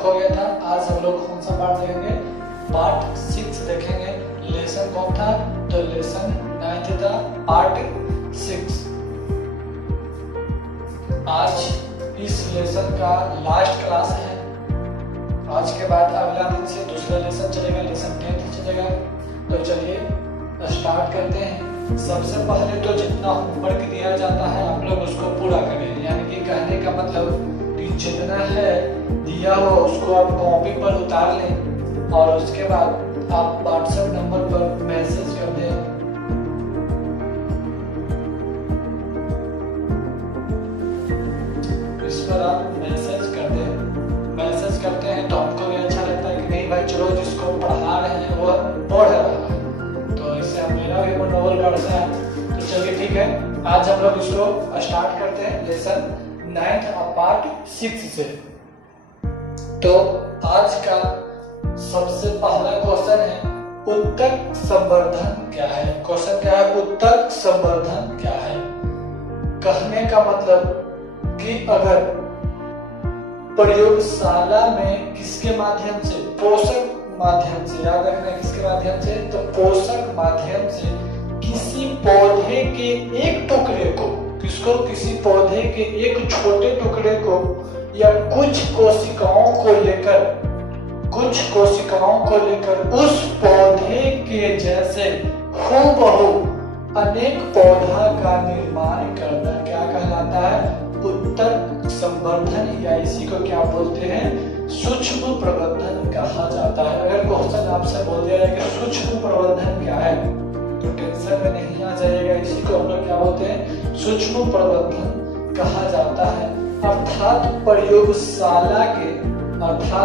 तक हो गया था। आज हम लोग कौन सा पार्ट देखेंगे? पार्ट 6 देखेंगे। लेसन कौन था? तो लेसन 9 था, पार्ट 6। आज इस लेसन का लास्ट क्लास है। आज के बाद अगला दिन से दूसरा लेसन चलेगा, लेसन 10 चलेगा। तो चलिए स्टार्ट करते हैं। सबसे पहले तो जितना होमवर्क दिया जाता है आप लोग उसको पूरा करें, यानी कि कहने का मतलब कि जितना है दिया हो उसको आप कॉपी पर उतार लें और उसके बाद आप व्हाट्सएप नंबर पर मैसेज कर दें। इस पर आप मैसेज कर दें। मैसेज करते हैं तो हमको भी अच्छा लगता है कि नहीं भाई चलो जिसको पढ़ा रहे हैं वो पढ़ रहा है, तो इससे मेरा भी मनोबल बढ़ता है। तो चलिए ठीक है, आज हम लोग इसको स्टार्ट करते हैं लेसन 9 और पार्ट 6 से। तो आज का सबसे पहला क्वेश्चन है उत्तक संवर्धन क्या है। क्वेश्चन क्या है? उत्तक संवर्धन क्या है। कहने का मतलब कि अगर प्रयोगशाला में किसके माध्यम से? पोषक माध्यम से। याद रखना किसके माध्यम से? तो पोषक माध्यम से किसी पौधे के एक टुकड़े को, किसको? किसी पौधे के एक छोटे टुकड़े को या कुछ कोशिकाओं को लेकर उस पौधे के जैसे हूबहू अनेक पौधा का निर्माण करना क्या कहलाता है? उत्तक संवर्धन, या इसी को क्या बोलते हैं? सूक्ष्म प्रवर्धन कहा जाता है। अगर क्वेश्चन आपसे बोल दिया जाए कि सूक्ष्म प्रवर्धन क्या है तो टेंशन में नहीं आ जाएगा। इसी को हम लोग क्या बोलते हैं? सूक्ष्म प्रवर्धन कहा जाता है। अर्थात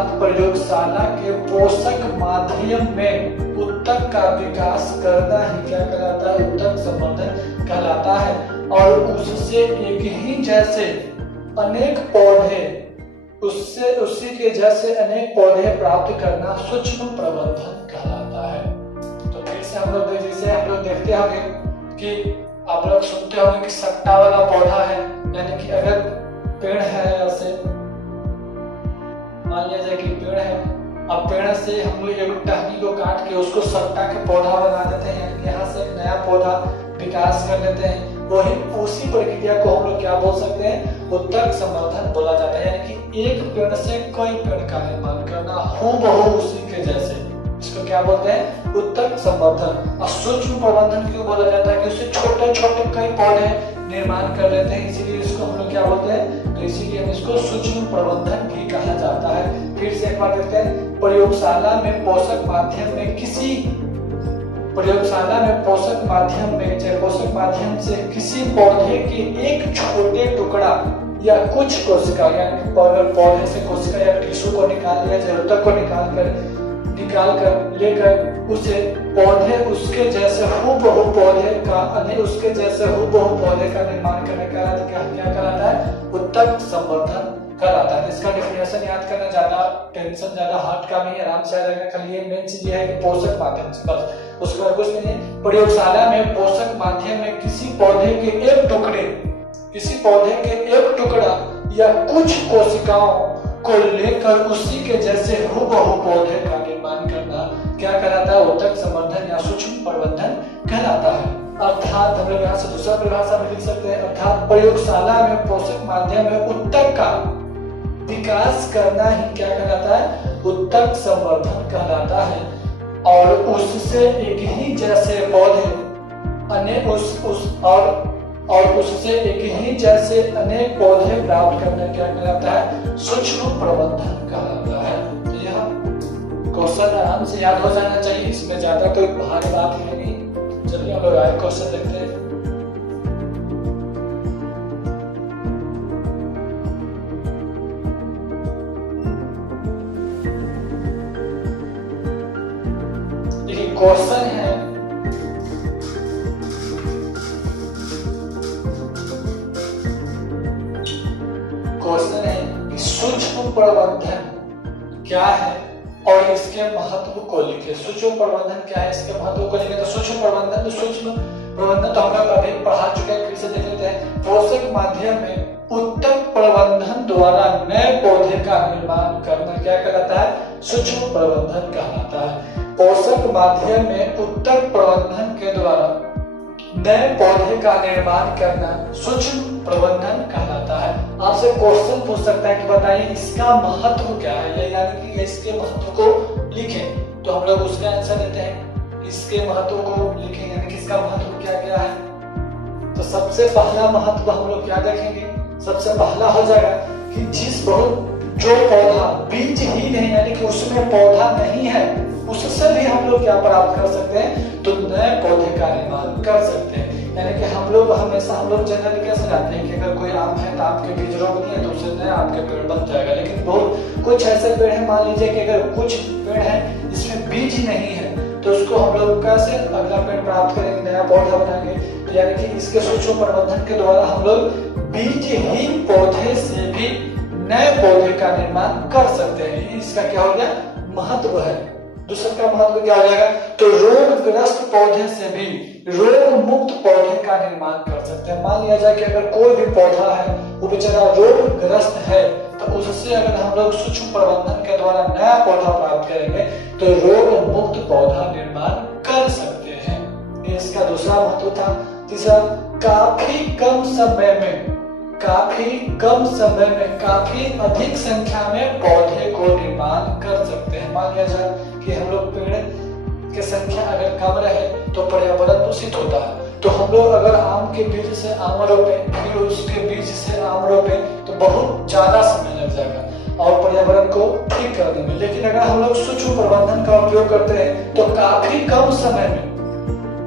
प्रयोगशाला के पोषक माध्यम में उत्तक का विकास करना ही क्या कहलाता है? उत्तक संवर्धन कहलाता है। और उससे एक ही जैसे अनेक पौधे, उसी के जैसे अनेक पौधे प्राप्त करना सूक्ष्म प्रवर्धन कहलाता है। तो फिर से हम लोग जैसे हम लोग देखते होंगे कि आप लोग सुनते होंगे कि सट्टा वाला पौधा है, यानी कि अगर पेड़ है, ऐसे मान लीजिए कि पेड़ है, अब पेड़ से हम लोग एक टहनी को काट के उसको सट्टा के पौधा बना देते हैं, यहाँ से एक नया पौधा विकास कर लेते हैं। वही उसी प्रक्रिया को हम लोग क्या बोल सकते हैं? उत्तक संवर्धन बोला जाता है। यानी कि एक पेड़ से कई पेड़ का निर्माण करना हूबहू उसी के जैसे, इसको क्या बोलते हैं? उत्तक संवर्धन। और सूक्ष्म प्रवर्धन क्यों बोला जाता है? कि उससे छोटे छोटे कई पौधे निर्माण कर लेते हैं, इसीलिए इसको हम लोग क्या बोलते हैं? तो इसीलिए हम इसको सूक्ष्म प्रवर्धन भी कहा जाता है। फिर से एक बार देखते हैं। प्रयोगशाला में पोषक माध्यम से किसी पौधे के एक छोटे टुकड़ा या कुछ कोशिका, यानी पौधे से कोशिका या टिश्यू को निकाल लिया जाए, ऊतक को निकाल कर लेकर उसे पौधे उसके जैसे हूबहू पौधे का निर्माण करने का क्या कहलाता है? उत्तक संवर्धन कहलाता है। इसका डेफिनेशन याद करना ज्यादा हार्ड का नहीं, आराम से याद रखना। खाली ये मेन चीज ये है कि पोषक माध्यम से, बस उसके बाद कुछ नहीं। प्रयोगशाला में पोषक माध्यम में किसी पौधे के एक टुकड़ा या कुछ कोशिकाओं को लेकर उसी के जैसे हूबहू पौधे का निर्माण करना क्या कहलाता है? उत्तक संवर्धन या सूक्ष्म प्रवर्धन कहलाता है। अर्थात हम लोग यहाँ से दूसरा परिभाषा भी लिख सकते हैं। अर्थात प्रयोगशाला में पोषक माध्यम में उत्तक का विकास करना ही क्या कहलाता है? उत्तक संवर्धन कहलाता है। और उससे एक ही जैसे पौधे अनेक पौधे प्राप्त करना क्या कहलाता है? सूक्ष्म प्रवर्धन कहलाता है। तो यह क्वेश्चन आराम से याद हो जाना चाहिए, इसमें ज्यादा कोई भारी बात है नहीं। चलिए हम लोग आगे क्वेश्चन देखते हैं। क्वेश्चन है कि सूक्ष्म प्रवर्धन क्या है और इसके महत्व को लिखे। सूक्ष्म प्रवर्धन क्या है, इसके महत्व को लिखे। तो सूक्ष्म प्रवर्धन तो हम लोग अभी पढ़ा चुके हैं, फिर से देख लेते हैं। पोषक माध्यम में उत्तम प्रबंधन द्वारा नए पौधे का निर्माण करना क्या कहलाता है? सूक्ष्म प्रबंधन कहलाता है। पोषक माध्यम में उत्तम प्रबंधन के द्वारा नए पौधे का निर्माण करना सूक्ष्म प्रबंधन कहलाता है। आपसे क्वेश्चन पूछ सकता है कि बताइए इसका महत्व क्या है, यानी कि इसके महत्व को लिखें। तो हम लोग उसका आंसर देते हैं, इसके महत्व को लिखें, यानी कि इसका महत्व क्या क्या है। तो सबसे पहला महत्व हम लोग क्या देखेंगे? सबसे पहला हो जाएगा कि जो पौधा बीजहीन है, यानी कि उसमें पौधा नहीं है, उससे भी हम लोग क्या प्राप्त कर सकते हैं? तो नए पौधे का निर्माण कर सकते हैं। यानी कि हम लोग जनरली कैसे जानते हैं कि अगर कोई आम है तो आपके बीज रोप दिए तो उससे नया आपके पेड़ बन जाएगा। लेकिन बहुत कुछ ऐसे पेड़ हैं, मान लीजिए कि अगर कुछ पेड़ है जिसमें बीज ही नहीं है, तो उसको हम लोग कैसे अगला पेड़ प्राप्त करेंगे, नया पौधा बनाएंगे। तो यानी कि इसके सूक्ष्म प्रबंधन के द्वारा हम लोग बीजहीन पौधे से भी नए पौधे का निर्माण कर सकते हैं। इसका क्या हो गया? महत्व है। दूसरा का महत्व क्या हो जाएगा? तो रोगग्रस्त पौधे से भी रोग मुक्त पौधे का निर्माण कर सकते हैं। मान लिया जाए कि अगर कोई भी पौधा है वो बेचारा रोगग्रस्त है, तो उससे अगर हम लोग सूक्ष्म प्रबंधन के द्वारा नया पौधा प्राप्त करेंगे तो रोग मुक्त पौधा निर्माण कर सकते हैं। ये इसका दूसरा महत्व था। तीसरा, काफी कम समय में काफी अधिक संख्या में पौधे को निर्माण कर सकते हैं। मान लिया जाए कि हम लोग पेड़ की संख्या अगर कम रहे तो पर्यावरण दूषित होता है। तो हम लोग अगर आम के बीज से आम रोपे, फिर उसके बीज से आम रोपे, तो बहुत ज्यादा समय लग जाएगा और पर्यावरण को ठीक करने में। लेकिन अगर हम लोग सूक्ष्म प्रबंधन का उपयोग करते हैं तो काफी कम समय में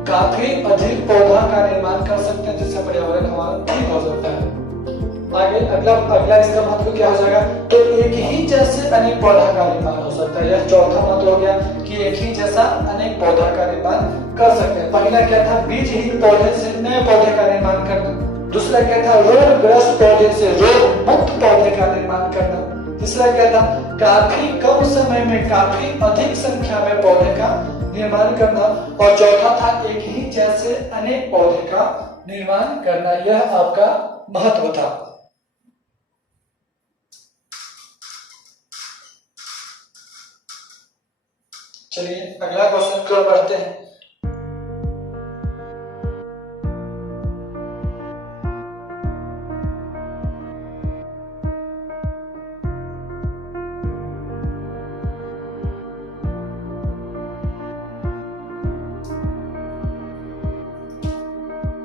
काफी अधिक पौधा का निर्माण कर सकते हैं, जिससे पर्यावरण हमारा ठीक हो सकता है। आगे अगला इसका महत्व क्या हो जाएगा? तो एक ही जैसे अनेक पौधा का निर्माण हो सकता है। यह चौथा महत्व हो गया कि एक ही जैसा अनेक पौधा का निर्माण कर सकते हैं। पहला क्या था? बीजहीन पौधे से नए पौधे का निर्माण करना। दूसरा क्या था? रोगग्रस्त पौधे से रोग मुक्त पौधे का निर्माण करना। तीसरा क्या था? काफी कम समय में काफी अधिक संख्या में पौधे का निर्माण करना। और चौथा था एक ही जैसे अनेक पौधे का निर्माण करना। यह आपका महत्व था। चलिए अगला क्वेश्चन की ओर बढ़ते हैं।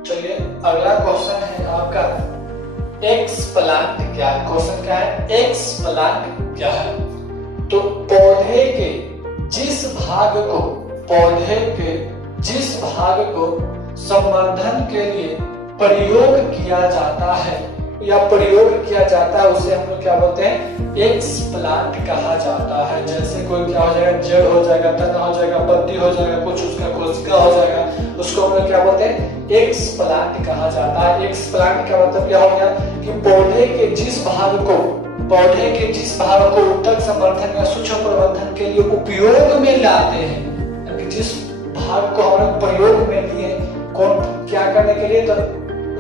चलिए अगला क्वेश्चन है आपका एक्सप्लांट क्या है? क्वेश्चन क्या है? एक्सप्लांट क्या है? तो पौधे के जिस भाग को संवर्धन के लिए प्रयोग किया जाता है उसे हम लोग क्या बोलते हैं? एक्सप्लांट कहा जाता है। जैसे कोई क्या हो जाएगा? जड़ हो जाएगा, तना हो जाएगा, पत्ती हो जाएगा, कुछ उसका कोशिका हो जाएगा, उसको हम लोग क्या बोलते हैं? एक्सप्लांट कहा जाता है। एक्सप्लांट का मतलब क्या हो गया कि पौधे के जिस भाग को उत्तक संवर्धन या सूक्ष्म प्रबंधन के लिए उपयोग में लाते हैं, जिस भाग को हम लोग प्रयोग में लिए कौन क्या करने के लिए? तो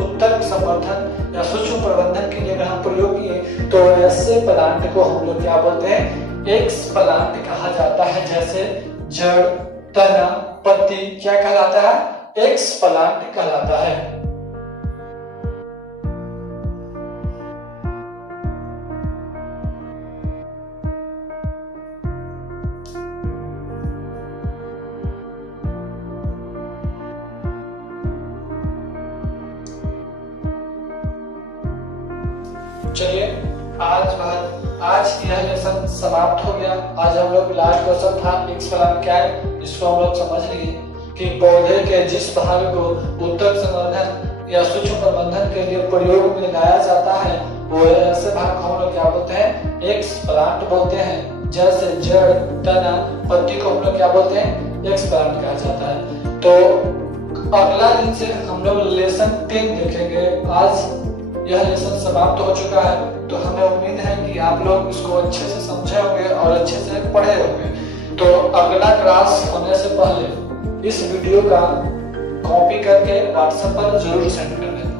उत्तक संवर्धन या सूक्ष्म प्रबंधन के लिए अगर हम प्रयोग किए तो ऐसे प्लांट को हम लोग क्या बोलते हैं? एक्सप्लांट कहा जाता है। जैसे जड़, तना, पत्ती क्या कहलाता है? एक्सप्लांट कहलाता है। चलिए आज यह लेसन समाप्त हो गया। आज हम लोग लास्ट क्वेश्चन था एक्सप्लांट क्या है, इसको हम लोग समझ लिए कि पौधे के जिस भाग को उत्तक संवर्धन या सूक्ष्म प्रबंधन के लिए प्रयोग में लाया जाता है वो ऐसे भाग को हम लोग क्या बोलते हैं? एक्सप्लांट बोलते हैं। जैसे जड़, तना, पत्ती को हम लोग क्या बोलते हैं? एक्सप्लांट कहा जाता है। तो अगला दिन से हम लोग लेसन 10 देखेंगे। आज यह लेसन समाप्त हो चुका है, तो हमें उम्मीद है कि आप लोग इसको अच्छे से समझे होंगे और अच्छे से पढ़े होंगे। तो अगला क्लास होने से पहले इस वीडियो का कॉपी करके व्हाट्सएप पर जरूर सेंड कर दें।